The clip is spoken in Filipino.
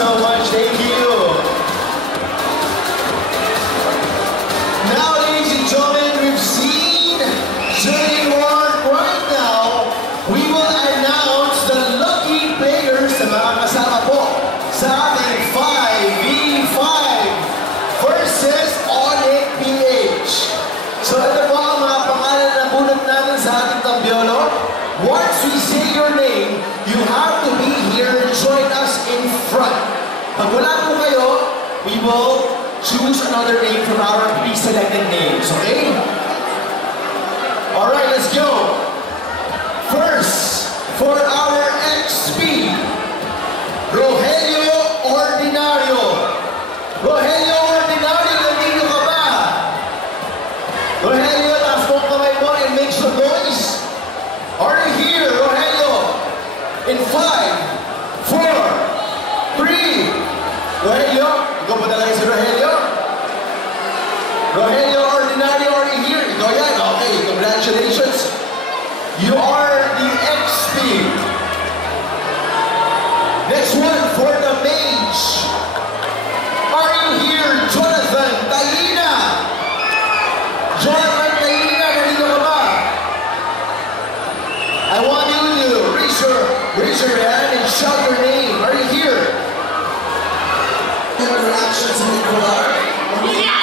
so much. Thank you. Now, ladies and gentlemen, we've seen Julie Ward. Right now, we will announce the lucky players na mga kasama po sa ating 5v5 versus Onyx PH. So ito po ang mga pangalan na bunot natin sa ating tambiolo. Once we say your name, you have to be here and join us in front. Pag wala po kayo, we will choose another name from our pre-selected names, okay? Alright, let's go. First, for our XP, Rogelio Ordinario. Rogelio Ordinario, nandito ka ba? Rogelio, taas mo ang kamay mo and make some noise. Are you here, Rogelio? In 5, 4, 3. Rogelio, ikaw pa talaga si Rogelio? Rogelio Ordinario, are you here? Ikaw yan, okay, congratulations. You are the XP. Next one for the mage. Are you here, Jonathan Taina? Jonathan Taina, nandito ka ba? I want you to raise your hand and shout your name. Are you here? Interactions in the crowd. Yeah.